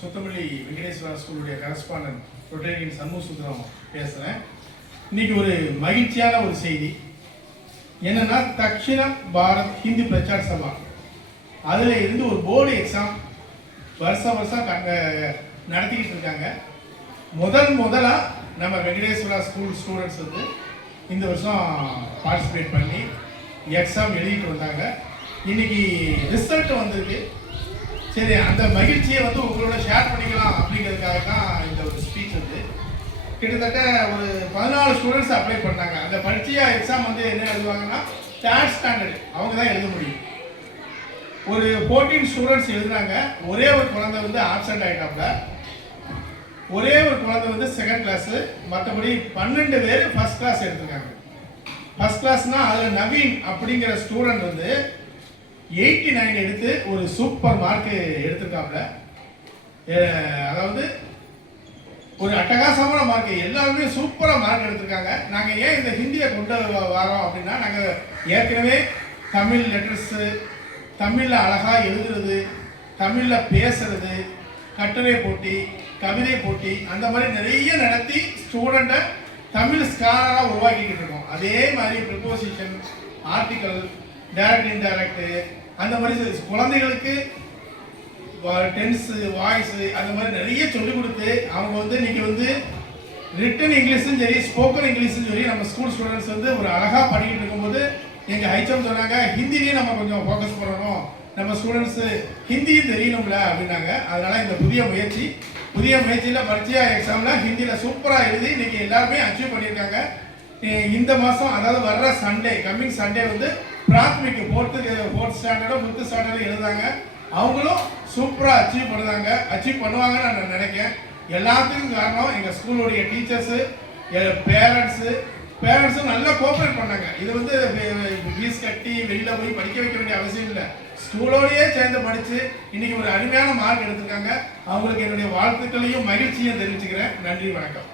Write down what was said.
Suthamalli Venkateswara ஸ்கூலுடைய correspondent Rotarian Shanmuga Sundaram பேசுகிறேன். இன்னைக்கு ஒரு மகிழ்ச்சியான ஒரு செய்தி என்னன்னா, தக்ஷிண பாரத் ஹிந்தி பிரச்சார சபா அதில் இருந்து ஒரு போர்டு எக்ஸாம் வருஷம் நடத்திக்கிட்டு இருக்காங்க. முதலாக நம்ம வெங்கடேஸ்வரா ஸ்கூல் ஸ்டூடெண்ட்ஸ் வந்து இந்த வருஷம் பார்ட்டிசிபேட் பண்ணி எக்ஸாம் எழுதிட்டு வந்தாங்க. இன்னைக்கு ரிசல்ட் வந்திருக்கு. சரி, அந்த மகிழ்ச்சியை வந்து உங்களோட ஷேர் பண்ணிக்கலாம் அப்படிங்கிறதுக்காக தான் இந்த ஒரு ஸ்பீச் வந்து. கிட்டத்தட்ட ஒரு 14 ஸ்டூடெண்ட்ஸ் அப்ளை பண்ணாங்க. அந்த பரீட்சையா எக்ஸாம் வந்து என்ன எழுதுவாங்கன்னா, 3rd ஸ்டாண்டர்ட் அவங்க தான் எழுத முடியும். ஒரு 14 ஸ்டூடெண்ட்ஸ் எழுதுனாங்க. ஒரே ஒரு குழந்தை வந்து ஆப்சென்ட் ஆகிட்டாப்ல. ஒரே ஒரு குழந்தை வந்து 2nd கிளாஸு. மற்றபடி 12 பேர் ஃபர்ஸ்ட் கிளாஸ் எடுத்திருக்காங்க. ஃபர்ஸ்ட் கிளாஸ்னால் அதில் நவீன் அப்படிங்கிற ஸ்டூடெண்ட் வந்து 89 எடுத்து ஒரு சூப்பர் மார்க் எடுத்திருக்காப்ல. அதாவது ஒரு அட்டகாசமான மார்க், எல்லாருமே சூப்பராக மார்க் எடுத்திருக்காங்க. நாங்கள் ஏன் இந்த ஹிந்தியை கொண்டு வரோம் அப்படின்னா, நாங்கள் ஏற்கனவே தமிழ் லெட்டர்ஸு, தமிழில் அழகாக எழுதுறது, தமிழில் பேசுறது, கட்டுரை போட்டி, கவிதை போட்டி, அந்த மாதிரி நிறைய நடத்தி ஸ்டூடெண்ட்டை தமிழ் ஸ்காலராக உருவாக்கிக்கிட்டு இருக்கோம். அதே மாதிரி ப்ரிப்போசிஷன், ஆர்டிக்கல், டைரக்ட் இன்டைரக்ட், அந்த மாதிரி குழந்தைகளுக்கு டென்ஸு, வாய்ஸு, அந்த மாதிரி நிறைய சொல்லிக் கொடுத்து அவங்க வந்து இன்னைக்கு வந்து ரிட்டன் இங்கிலீஷும் சரி, ஸ்போக்கன் இங்கிலீஷும் சரி, நம்ம ஸ்கூல் ஸ்டூடெண்ட்ஸ் வந்து ஒரு அழகாக படிக்கிட்டு இருக்கும்போது எங்கள் ஹைச்சம் சொன்னாங்க, ஹிந்திலையும் நம்ம கொஞ்சம் ஃபோக்கஸ் பண்ணணும், நம்ம ஸ்டூடெண்ட்ஸு ஹிந்தியும் தெரியணும்ல அப்படின்னாங்க. அதனால் இந்த புதிய முயற்சியில் பரீட்சையா எக்ஸாமில் ஹிந்தியில் சூப்பராக எழுதி இன்னைக்கு எல்லாருமே அச்சீவ் பண்ணியிருக்காங்க. இந்த மாதம், அதாவது வர்ற சண்டே, கம்மிங் சண்டே வந்து பிராத்மிக் 4th ஸ்டாண்டர்டோ 5th ஸ்டாண்டர்டோ எழுதாங்க. அவங்களும் சூப்பராக அச்சீவ் பண்ணுவாங்கன்னு நான் நினைக்கிறேன். எல்லாத்துக்கும் காரணம் எங்கள் ஸ்கூலுடைய டீச்சர்ஸு, பேரண்ட்ஸும் நல்லா கோஆப்ரேட் பண்ணாங்க. இது வந்து ஃபீஸ் கட்டி வெளியில் போய் படிக்க வைக்க வேண்டிய அவசியம் இல்லை. ஸ்கூலோடையே சேர்ந்து படித்து இன்னைக்கு ஒரு அருமையான மார்க் எடுத்திருக்காங்க. அவங்களுக்கு என்னுடைய வாழ்த்துக்களையும் மகிழ்ச்சியும் தெரிவிச்சுக்கிறேன். நன்றி, வணக்கம்.